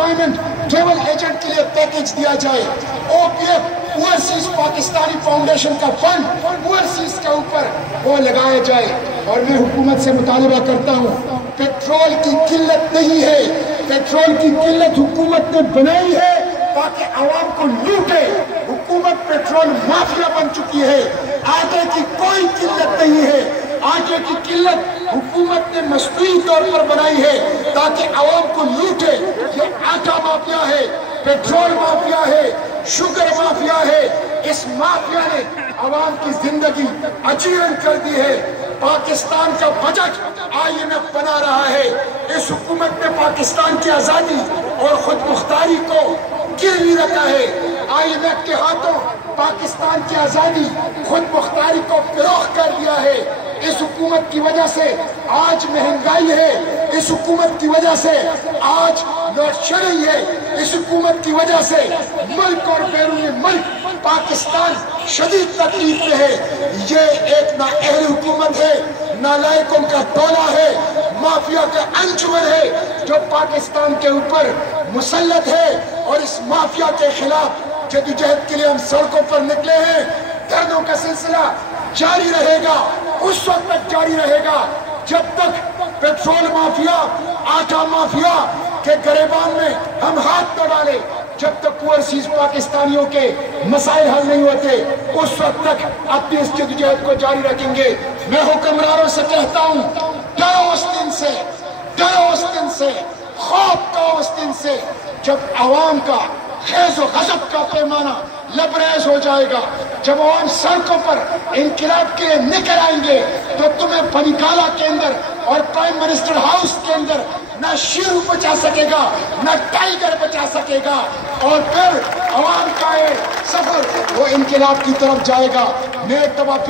Employment travel agent के लिए package दिया जाए। OPF ओवरसीज पाकिस्तानी फाउंडेशन का फंड ओवरसीज के ऊपर वो लगाया जाए। और मैं हुकूमत से मुतालबा करता हूँ, पेट्रोल की किल्लत नहीं है, पेट्रोल की किल्लत हुकूमत ने बनाई है ताकि आवाम को लूटे। हुकूमत पेट्रोल माफिया बन चुकी है। आटे की कोई किल्लत नहीं है, आटे की किल्लत हुकूमत ने मसनूई तौर पर बनाई है ताकि आवाम को लूटे। ये आटा माफिया है, पेट्रोल माफिया है, शुगर माफिया है। इस माफिया ने आवाम की जिंदगी अजीरन कर दी है। पाकिस्तान का बजट IMF बना रहा है। इस हुकूमत ने पाकिस्तान की आजादी और खुद मुख्तारी को गिरवी रखा है। IMF के हाथों पाकिस्तान की आजादी खुद मुख्तारी को फरोख्त कर दिया है। इस हुकूमत की वजह से आज महंगाई है, इस हुकूमत की वजह से आज लोड शेडिंग है, इस हुकूमत की वजह से मुल्क और बैरून मुल्क पाकिस्तान शदीद तकलीफ में है। ये एक नाअहल हुकूमत है, नालायकों का टोला है, माफिया का अंजुमन है जो पाकिस्तान के ऊपर मुसल्लत है। और इस माफिया के खिलाफ जद्दोजहद के लिए हम सड़कों पर निकले हैं। धरनों का सिलसिला जारी रहेगा, उस वक्त तक जारी रहेगा जब तक पेट्रोल माफिया, आटा माफिया के गरेबान में हम हाथ न डाले, जब तक ओवरसीज पाकिस्तानियों के मसाइल हल नहीं होते, उस वक्त तक अपनी इस जद्दोजहद को जारी रखेंगे। मैं हुक्मरानों से कहता हूँ, डरो उस दिन से, डरो उस दिन से, खौफ का उस दिन से जब आवाम का खेज और गजब का पैमाना लबरेज हो जाएगा। जब आवाम सड़कों पर इनकलाब के लिए निकल आएंगे तो तुम्हें बनिकाला के अंदर और प्राइम मिनिस्टर हाउस के अंदर न शेरू बचा सकेगा, न टाइगर बचा सकेगा। और फिर आवाम का ये सफर वो इनकलाब की तरफ जाएगा। मैं